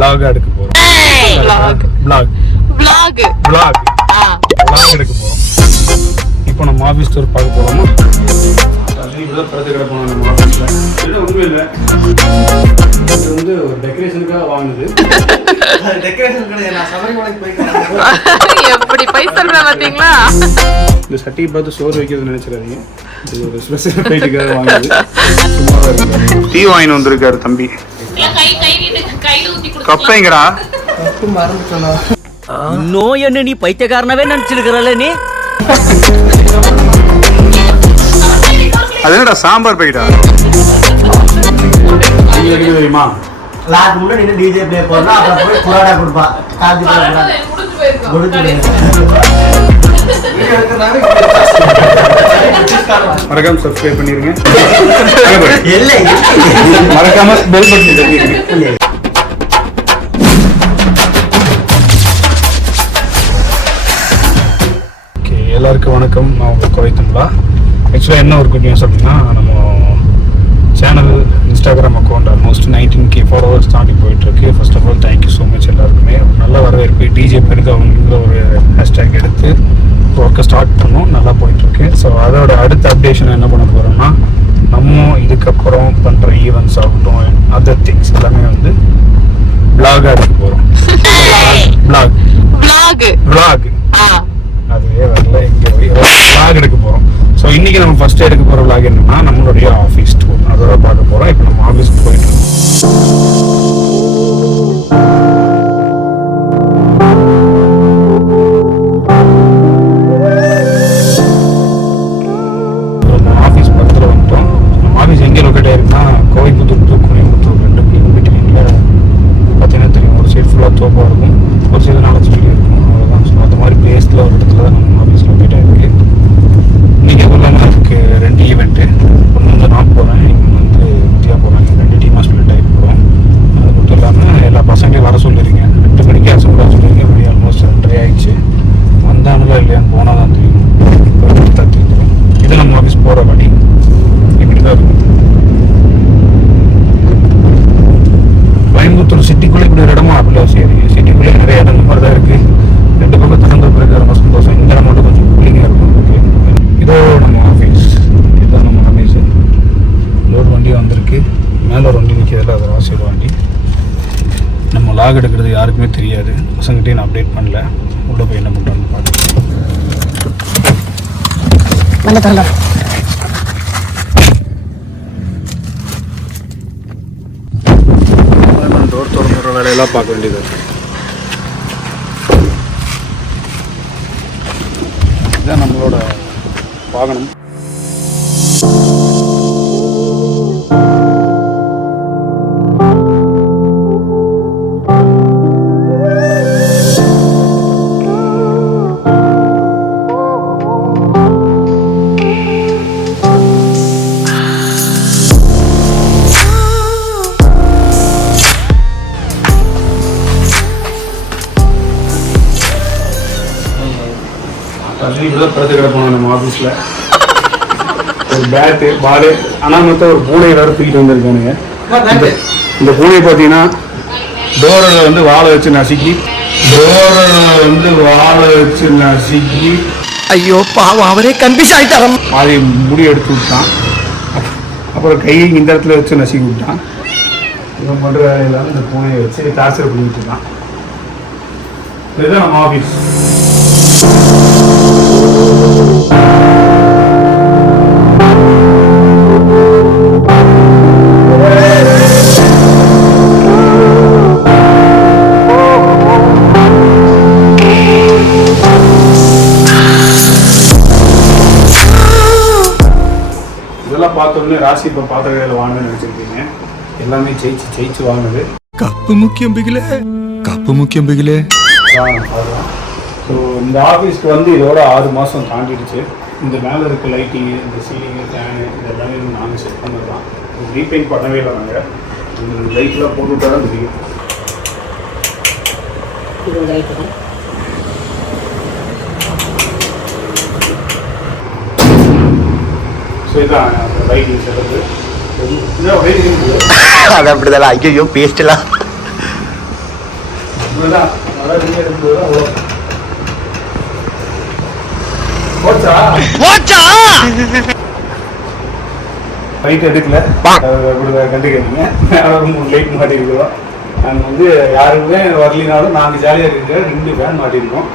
vlog எடுக்க போறோம். vlog எடுக்க போறோம். இப்போ நம்ம ஆபீஸ் டூர் பார்க்க போறோமா? இதுதான் படுத்து கிடப்போம் நம்ம ஆபீஸ்ல. இது ஒண்ணுமே இல்லை, இது வந்து ஒரு டெக்கரேஷனுக்காக வாங்குது. டெக்கரேஷன் கிடையாது, நான் சபரிமலைக்கு போய் எப்படி போய் சொல்றேன் பாத்தீங்களா? இந்த சட்டியை பார்த்து சோறு வைக்கிறதுன்னு நினைச்சிடாதீங்க, இது ஒரு ஸ்பெஷல் ஃபைட்டுக்காக வாங்குது. சும்மாவா இருக்கு. டீ வாங்கிட்டு வந்திருக்காரு தம்பி. கப்பைங்கடா கப்பு மறந்துட்டோம். இன்னும் என்ன நீ பைத்தியக்காரனவே நினைச்சிருக்கிறல்ல நீ? அது என்னடா சாம்பார் பைடா? தெரியுமா? லாஸ்ட் முன்னாடி என்ன டிஜே ப்ளே பண்ணா அப்புறம் போய் புராடா கொடுப்பா. காஞ்சி புராடா மறக்காம சப்ஸ்கிரைப் பண்ணிருங்க. மறக்காம பெல் பட்டன் தட்டிடுங்க. எல்லாருக்கும் வணக்கம். நான் உங்கள் கோவைத்தம்லா. ஆக்சுவலாக என்ன ஒரு குட் நியூஸ் அப்படின்னா, நம்ம channel Instagram account almost 19K followers தாண்டி போயிட்டுருக்கு. First of all thank you so much எல்லாருக்குமே. நல்ல வரவேற்பு. டிஜே பெருக அவங்கிற ஒரு ஹேஷ்டேக் எடுத்து ஒர்க்கை ஸ்டார்ட் பண்ணோம், நல்லா போயிட்டுருக்கு. ஸோ அதோட அடுத்த அப்டேஷன் என்ன பண்ண போகிறோம்னா, நம்ம இதுக்கப்புறம் பண்ணுற ஈவெண்ட்ஸ் ஆகட்டும், அதர் திங்ஸ் எல்லாமே வந்து vlog-ஆ எடுக்க போகிறோம். vlog அதுவே வரல, இங்கே போய் vlog எடுக்க போகிறோம். ஸோ இன்றைக்கி நம்ம ஃபஸ்ட்டு எடுக்க போகிற vlog என்னன்னா, நம்மளுடைய ஆஃபீஸ் டூர் அதோட பார்க்க போகிறோம். இப்போ நம்ம ஆஃபீஸ்க்கு போயிட்டு ஆஃபீஸ் பக்கத்தில் வந்துட்டோம். நம்ம ஆஃபீஸ் எங்கே லொக்கேட் ஆயிருக்குன்னா, கோவைப்புத்தூர் டு குனிமுத்தூர் 2 கிலோமீட்டர் பார்த்தீங்கன்னா தெரியும். ஒரு சைடு ஃபுல்லாக தோப்பாக இருக்கும், ஒரு சைடு 4 செடி இருக்கும். அவ்வளோதான். ஸோ அந்த மாதிரி பிளேஸில் ஒரு இடத்துல தான் நம்ம ஆஃபீஸ் லொக்கேட் ஆகிருக்கு. இன்றைக்கி எல்லாமே அதுக்கு 2 ஈவெண்ட்டு. ஒன்று வந்து நான் போகிறேன், இன்னும் வந்து வித்தியா போகிறேன். 2 டீமாக ஸ்பிளிட் ஆகி போகிறோம். அது மட்டும் இல்லாமல் எல்லா பசங்களையும் வர சொல்லியிருக்கேன். 2 மணிக்கு அசம்பிள் வர சொல்லியிருக்கேன். அப்படி ஆல்மோஸ்ட் 2:30 ஆகிடுச்சு. வந்தானுங்களா இல்லையான்னு போனால் தான் தெரியும். தெரிஞ்சிடும். இது நம்ம ஆஃபீஸ் போகிற வழி இப்படி தான் இருக்கும். கோயம்புத்தூர் சிட்டிக்குள்ளே இப்படி ஒரு இடமா அப்படில சரி, சிட்டிக்குள்ளே நிறைய இடம் மாதிரி தான் இருக்குது. 2 பக்கம் திறந்த பிறகு ரொம்ப சந்தோஷம். இந்த இடம் மட்டும் கொஞ்சம் கூலிங்காக இருக்கும். இதோ நம்ம ஆஃபீஸ், இதுதான் நம்ம ஆஃபீஸ். லோடு வண்டி வந்திருக்கு, மேலே ஒரு வண்டி நிற்கிறதில்ல, அது வாசியோட வண்டி. நம்ம லாக் எடுக்கிறது யாருக்குமே தெரியாது. பசங்கிட்டே நான் அப்டேட் பண்ணல. உள்ளே போய் என்ன பண்ணுறான்னு பார்த்து டோர் திறந்துற வேலையெல்லாம் பார்க்க வேண்டியது இருக்குது. இதுதான் நம்மளோட வாகனம். இப்படிதான் படுத்து கிடப்போம் நம்ம ஆஃபீஸில். ஒரு பேட்டு பாலு, ஆனால் மொத்தம் ஒரு பூனை எல்லாரும் தூக்கிட்டு வந்திருக்கானுங்க. இந்த பூனை பார்த்தீங்கன்னா டோரில் வந்து வாழை வச்சு நசுக்கி, ஐயோ பாவம், அவரே கன்ஃபியூஸ் ஆகிட்டாராம். பாதி முடி எடுத்து விட்டான். அப்புறம் கையை இந்த இடத்துல வச்சு நசுக்கி விட்டான். இவன் பண்ணுற வேலையில்லாமல் இந்த பூனையை வச்சு டார்ச்சர் பண்ணிட்டு இருக்கான். இதுதான் நம்ம ஆஃபீஸ். இதெல்லாம் பார்த்தோன்னே ராசி இப்போ பாத்திர வேலை வாங்கணும்னு நினச்சிருக்கீங்க. எல்லாமே ஜெயிச்சு வாங்குது. கப்பு முக்கியம் பிகிலே, கப்பு முக்கியம் பிகிலே. அதுதான். ஸோ இந்த ஆஃபீஸ்க்கு வந்து இதோட 6 மாதம் தாண்டிடுச்சு. இந்த மேலே இருக்க லைட்டிங்கு, இந்த சீலிங்கு, ஃபேனு, இது எல்லாமே நாங்கள் செட் பண்ணது தான். ரீபெயிண்ட் பண்ணவே இல்லை. நாங்கள் லைட்லாம் போட்டு விட்டா தான் தெரியும். ஸோ இதான் லைட்டிங் செட்டப்பு. அது அப்படிதான். ஐயோ பேஸ்ட்லாம் இவ்வளோதான் நல்லா வெளியே இருக்கும்போது அவ்வளோ போச்சா லைட் எடுக்கல கண்டுக்கிறீங்க லைட் மாட்டிருக்கிறோம். நாங்கள் வந்து யாருக்குமே வரலினாலும் நாங்கள் ஜாலியாக இருக்கிற 2 ஃபேன் மாட்டியிருக்கோம்.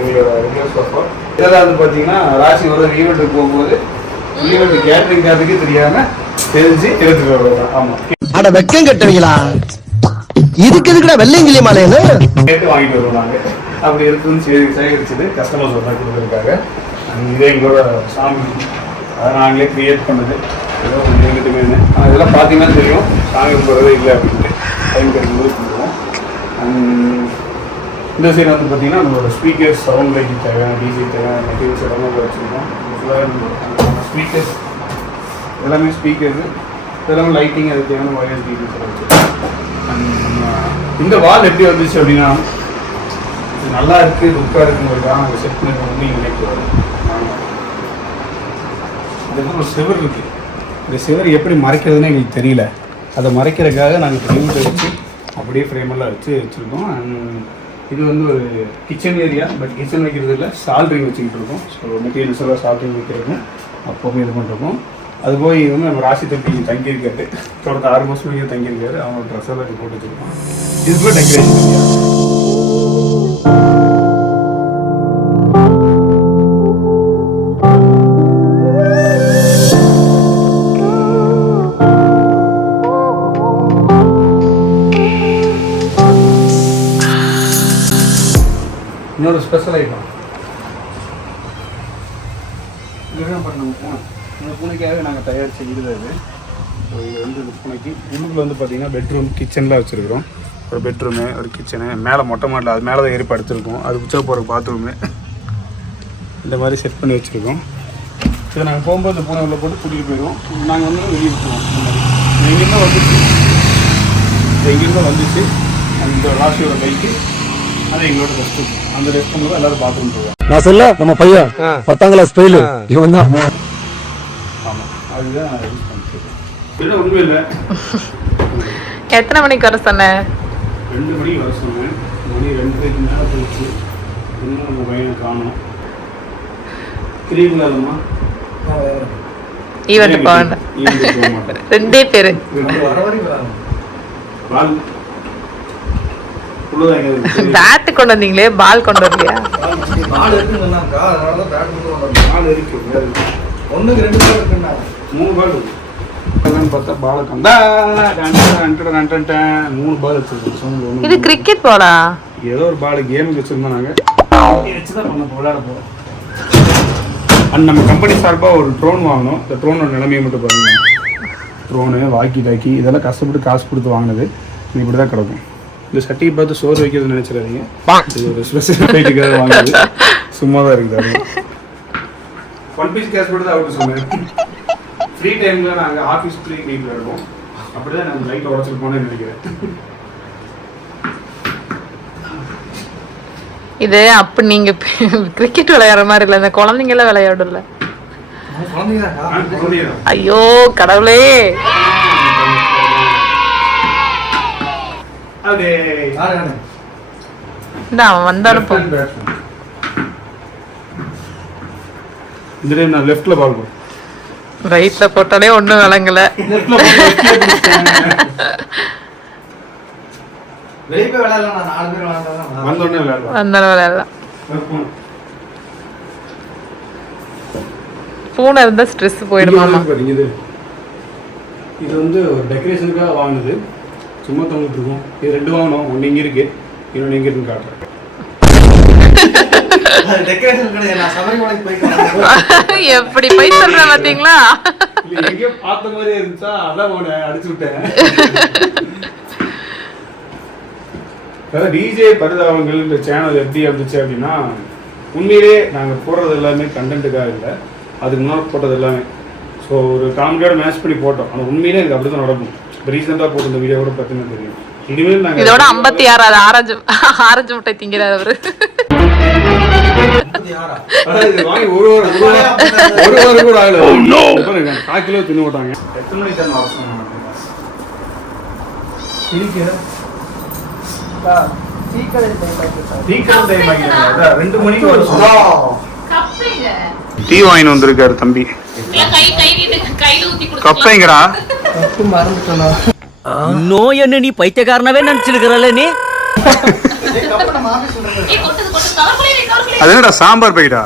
எங்களோட ரெகுலர் சோஃபர் இதெல்லாம் வந்து பார்த்தீங்கன்னா ராசி ஒரு ஈவெண்ட்டுக்கு போகும்போது ஈவெண்ட் கேட்டரிங்காரதுக்கே தெரியாமல் தெரிஞ்சு எடுத்துட்டு வருவாங்க. ஆமாம், அட வெக்கம் கட்டுவீங்களா? இதுக்கு எதுக்குடா வெள்ளையங்கிலி மாலையில கேட்டு வாங்கிட்டு வருவோம். நாங்கள் அப்படி இருக்குன்னு சேகரிச்சது கஸ்டமர்ஸ் ஒன்றா கொடுக்குறதுக்காக. இதே எங்களோட சாமி அதை நாங்களே க்ரியேட் பண்ணது. ஏதோ எங்கிட்டுமே இதெல்லாம் பார்த்தீங்கன்னா தெரியும் சாமி போகிறதே இல்லை அப்படின்ட்டு டைம் கிடைக்கும்போது கொடுக்குறோம். இந்த சைடு வந்து பார்த்தீங்கன்னா நம்மளோட ஸ்பீக்கர்ஸ் சவுண்ட் லைட் தேவையான டிஜே தேவையான மெட்டீரியல்ஸ் எல்லாமே வச்சுருக்கோம். ஃபுல்லாக ஸ்பீக்கர்ஸ் எல்லாமே ஸ்பீக்கர்ஸு இதெல்லாமே லைட்டிங் அது தேவையான வயர்ஸ் டீட்டெயில்ஸ் எல்லாம் வச்சுருக்கோம். இந்த வால் எப்படி வந்துச்சு அப்படின்னா இது நல்லா இருக்குது லுக்காக இருக்குங்கிறதுக்காக நாங்கள் செட் பண்ணி வந்து இங்கே நினைக்கிறோம். அது வந்து ஒரு சிவர் இருக்குது. இந்த சிவர் எப்படி மறைக்கிறதுன்னு எங்களுக்கு தெரியல. அதை மறைக்கிறதுக்காக நாங்கள் ஃப்ரேம்கிட்ட வச்சு அப்படியே ஃப்ரேமெல்லாம் வச்சுருக்கோம். இது வந்து ஒரு கிச்சன் ஏரியா. பட் கிச்சன் வைக்கிறது இல்லை, சால்ட்ரிங் வச்சுக்கிட்டு இருக்கோம். ஸோ மெட்டீரியல்ஸ் எல்லாம் சால்ட்ரிங் வைக்கிறதுக்கும் அப்போவும் இது பண்ணிருக்கோம். அது போய் வந்து நம்ம ராசி தம்பி தங்கியிருக்காரு. தொடர்ந்து 6 மாதம் இங்கே தங்கியிருக்காரு. அவனோட ட்ரெஸ் எல்லாம் போட்டு வச்சுருக்கோம். இதுக்குள்ள டெக்கரேஷன் ஏரியா. இன்னொரு ஸ்பெஷல் ஐட்டம் இதுதான் நம்ம பூனை. இந்த பூனைக்காகவே நாங்கள் தயாரித்த வீடு அது. ஸோ இது வந்து இந்த பூனைக்கு உள்ளுக்குள்ள வந்து பார்த்தீங்கன்னா பெட்ரூம் கிச்சன்லாம் வச்சுருக்கிறோம். ஒரு பெட்ரூமு ஒரு கிச்சனு மேலே மொட்டை மாடல அது மேலே தான் ஏறி படுத்துருக்கோம். அது உச்சா போகிற பாத்ரூமு இந்த மாதிரி செட் பண்ணி வச்சுருக்கோம். இதை நாங்கள் போகும்போது இந்த பூனை உள்ள போட்டு கூட்டிகிட்டு போயிடுவோம். நாங்கள் வந்து வெளியே விட்டுருவோம். இந்த மாதிரி எங்கேருந்தோ வந்துச்சு, எங்கேருந்தோ வந்துச்சு அந்த ராசியோட பைக்கு. அது எங்களோட ரெஸ்ட் ரூம். அந்த ரெஸ்ட் ரூம்ல எல்லாரும் பாத்ரூம் போவாங்க. நான் சொல்ல நம்ம பையன் 10ஆம் கிளாஸ் ஃபெயில் இவன் தான். ஆமாம், அதுதான் யூஸ் பண்ணிட்டு இல்லை ஒன்றுமே இல்லை. எத்தனை மணிக்கு வர சொன்னேன்? 2 மணிக்கு வர சொன்னேன். மணி 2:30 மேலே போயிடுச்சு. இன்னும் நம்ம பையனை காணோம். கிரீங்களாமா ஈவெண்ட் போக வேண்டாம். போக மாட்டேன். 2 பேரு பால் பேட் கொண்டு வந்தீங்களே, பால் கொண்டு வரலையா? பால் இருக்கு. 3 பால் இருக்கு. பார்த்தா பால் 3 பால் வச்சிருக்கோம். இது கிரிக்கெட் பாலா? ஏதோ ஒரு பால் கேமுக்கு வச்சிருந்தோம். நாங்கள் வச்சுதான் பண்ண விளையாட போகிறோம். அண்ட் நம்ம கம்பெனி சார்பாக ஒரு ட்ரோன் வாங்கினோம். இந்த ட்ரோனோட நிலைமையை மட்டும் பாருங்க. ட்ரோனு வாக்கி டாக்கி இதெல்லாம் கஷ்டப்பட்டு காசு கொடுத்து வாங்கினது. இப்படி தான் கிடக்கும். இந்த சட்டியை பார்த்து சோறு வைக்கிறது நினைச்சிடாதீங்க. இது ஒரு ஸ்பெஷல் ஃபைட்டுக்காக வாங்குது. சும்மா தான் இருக்குது. 1 பீஸ் கேஸ் போட்டு தான் அவருக்கு சொன்னேன். ஃப்ரீ டைமில் நாங்கள் ஆஃபீஸ் ஃப்ரீ வீட்டில் இருக்கோம். அப்படி தான் நாங்கள் லைட்டை உடச்சிருப்போம்னு நினைக்கிறேன். இது அப்ப நீங்க கிரிக்கெட் விளையாடுற மாதிரி இல்ல, இந்த குழந்தைங்க எல்லாம் விளையாடும்ல. ஐயோ கடவுளே. இந்த அவன் வந்தாலும் நான் லெஃப்ட்ல பால் போறேன். ரைட்ல போட்டாலே ஒண்ணும் விளங்கல. விளையாடலாம். பூனை இருந்தா ஸ்ட்ரெஸ் போயிடுமாமா. இது வந்து ஒரு டெக்கரேஷனுக்காக வாங்கினது. சும்மா தொங்கிட்டு இருக்கும். இது 2 வாங்கினோம். ஒன்று இங்கே இருக்கு, இன்னொன்று இங்கே இருக்குன்னு காட்டுறேன். எப்படி போய் சொல்ற பாத்தீங்களா? எங்கேயோ பார்த்த மாதிரி இருந்துச்சா, அதான் அடிச்சு விட்டேன். அதாவது டிஜே பரிதாபங்கள் இந்த சேனல் எப்படி இருந்துச்சு அப்படின்னா, உண்மையிலே நாங்கள் போடுறது எல்லாமே கண்டென்ட்டுக்காக இல்லை, அதுக்கு முன்னாடி போட்டது எல்லாமே. ஸோ ஒரு காமெடியோட மேட்ச் பண்ணி போட்டோம். ஆனால் உண்மையிலே எனக்கு அப்படி தான் நடக்கும். இப்போ ரீசெண்டாக போட்டு இந்த வீடியோ கூட பார்த்தீங்கன்னா தெரியும். இனிமேல் நாங்கள் இதோட 56 ஆரஞ்சு முட்டை திங்கிறார் அவரு. வாங்கி ஒரு வாரம் கூட ஆகல. 4 கிலோ தின்னு போட்டாங்க. எத்தனை மணிக்கு தான் அவசரம் சீக்கிரம் டைம் ஆகிடுங்க. அதான் 2 மணிக்கு ஒரு கப்பைங்க. டீ வாங்கிட்டு வந்திருக்காரு தம்பி. எல்லாம் கை நீட்டு கையில ஊத்தி கொடுத்து. கப்பைங்கடா. இன்னும் என்ன நீ பைத்தியக்காரனவே நினைச்சிருக்கிறல்ல நீ? ஏய் கொட்டது கவர்க்குள்ளே. அது என்னடா சாம்பார் பைடா.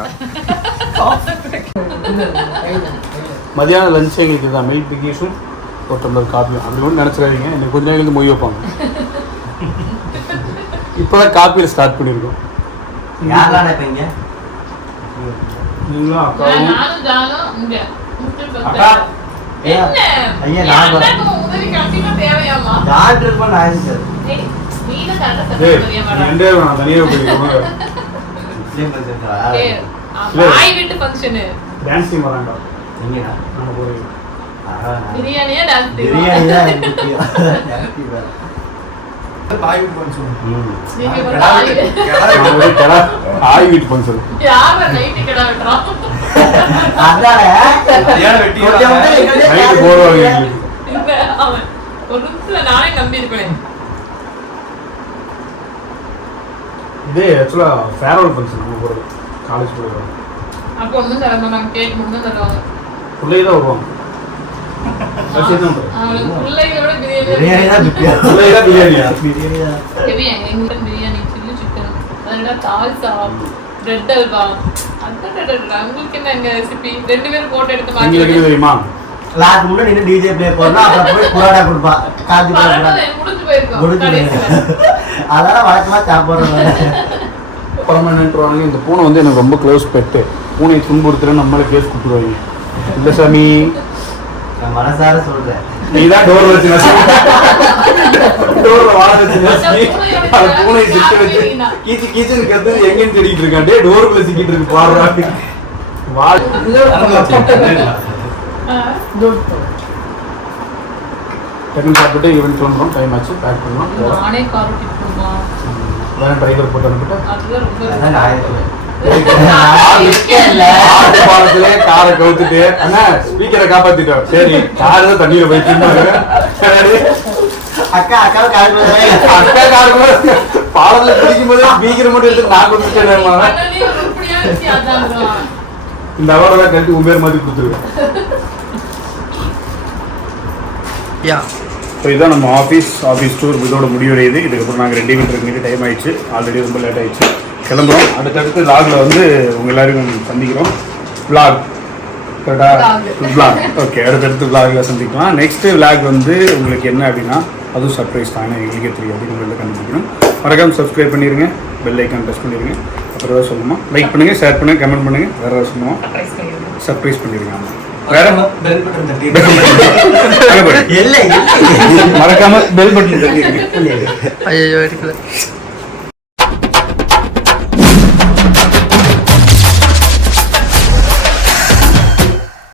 மதியானம் லஞ்ச் எங்களுக்கு தான் மில்க் பிக்கிஸும் ஒரு டம்ளர் காப்பியும். அப்படி ஒன்றும் நினச்சிடாதீங்க, எனக்கு கொஞ்ச நேரம் மொய் வைப்பாங்க. இப்போ தான் காப்பியில் ஸ்டார்ட் பண்ணியிருக்கோம். யாரெல்லாம் இப்போ இங்கே நீங்களும் அக்காவும் நானும் ஜானும் இங்க. அக்கா என்ன? ஐயா நான் உதவி கண்டிப்பா தேவையாமா? டாக்டர் இருப்பேன் நான் சார் ஏய் நீங்க கரெக்டா டேய், சொல்றியா நீ மேடம்? ரெண்டே நான் தனியாக போயிருக்கோம். ஏய் வாய் விட்டு ஃபங்க்ஷன். Dance team வராண்டா. எங்கடா நாங்கள் போகிறோம். பிரியாணியா டான்ஸ் பிரியாணி தான் எனக்கு முக்கியம். நீங்க ஒரு ஆளு. ஆய் வீட்டு ஃபங்க்ஷன். யார நைட் கடை வெட்டறோம்? நைட்டு போடுவாங்க. இல்ல அவன் ஒரு நிமிஷத்துல நானே நம்பி இருக்கேன். இது ஆக்சுவலாக ஃபேர்வெல் ஃபங்க்ஷன் நம்ம போகிறது காலேஜ் போடுறோம். அப்போ ஒன்றும் தர மாட்டாங்க, கேக் மட்டும் தான் தருவாங்க. பிள்ளைங்க தான் வருவாங்க. அவங்களுக்கு பிள்ளைங்களோட பிரியாணி தான் முக்கியம். பிள்ளைங்க தான் பிரியாணியா? பிரியாணி தான் ஹெவி எங்க பிரியாணி, சில்லி சிக்கன், அதோட தால்சா, பிரெட் அல்வா. உங்களுக்கு என்ன எங்க ரெசிபி? 2 பேரும் போட்டோ எடுத்து உங்களுக்கு மாத்தி என்ன தெரியுமா? லாஸ்ட் முன்னாடி நின்று டிஜே ப்ளே பண்ணா அப்புறம் போய் புரோட்டா கொடுப்பான். காஞ்சி போய் முடிஞ்சு போயிருக்கோம் முடிஞ்சு கடைசியில. அதெல்லாம் வழக்கமாக சாப்பிட்றோம். பர்மனன்ட்வானுங்க. இந்த பூனை வந்து எனக்கு ரொம்ப க்ளோஸ் பெட்டு. பூனையை துன்புறுத்துறேன்னு நம்மளே கேஸ் கொடுத்துருவாங்க. இல்லை சாமி, நான் மனசார சொல்றேன். நீ தான் டோர் வச்சு டோர்ல வாழ வச்சு நசுக்கி அந்த பூனையை சிக்க வச்சு கீச்சு கீச்சுன்னு கத்து எங்கன்னு தேடிட்டு இருக்கான். டே டோருக்குள்ள சிக்கிட்டு இருக்கு பாடுறா. வாழ் டக்குன்னு சாப்பிட்டு ஈவெண்ட் சொல்றோம். டைம் ஆச்சு, பேக் பண்ணோம். நானே கார் ஓட்டிட்டு போவோம். வேற டிரைவர் போட்டு அனுப்பிட்டு அதுதான் ரொம்ப அதான் நான் ஆட்டு பாலத்திலே காரை கவுத்துட்டு அண்ணா ஸ்பீக்கரை காப்பாத்திட்டோம். சரி காரு தான் தண்ணியில போய் தின்னாரு. அக்கா அக்காவை கால் அக்கா காருக்கு பாலத்துல குடிக்கும் போது ஸ்பீக்கரை மட்டும் எடுத்து நான் கொடுத்துட்டேன். பண்ணனே ஒரு உருப்படியான விஷயம் அதான். இந்த அவார்டெல்லாம் கட்டி உன் பேர் மாதிரி கொடுத்துருவேன். ஸோ இதுதான் நம்ம ஆஃபீஸ் டூர் இதோட முடிவடையுது. இதுக்கப்புறம் நாங்கள் 2 வீட்டுக்கு மீது டைம் ஆயிடுச்சு. ஆல்ரெடி ரொம்ப லேட் ஆயிடுச்சு. கிளம்புறோம். அடுத்தடுத்து வ்ளாகில் வந்து உங்கள் எல்லாரும் சந்திக்கிறோம். வ்ளாக் வ்ளாக் ஓகே, அடுத்தடுத்து வ்ளாகில் சந்திக்கலாம். நெக்ஸ்ட்டு வ்ளாக் வந்து உங்களுக்கு என்ன அப்படின்னா அதுவும் சர்ப்ரைஸ் தான். எங்களுக்கே தெரியாது, உங்கள்கிட்ட கண்டுபிடிக்கணும். மறக்காமல் சப்ஸ்கிரைப் பண்ணிடுங்க, பெல் ஐக்கான் ப்ரெஸ் பண்ணிடுங்க. அப்புறம் ஏதாவது சொல்லணுமா? லைக் பண்ணுங்கள், ஷேர் பண்ணுங்கள், கமெண்ட் பண்ணுங்கள். வேறு ஏதாவது சொல்லணுமா? சர்ப்ரைஸ் பண்ணிடுங்க. வேற மறக்காம பெல் பட்டன் தட்டிடுங்க. ஐயோ எடுக்கல.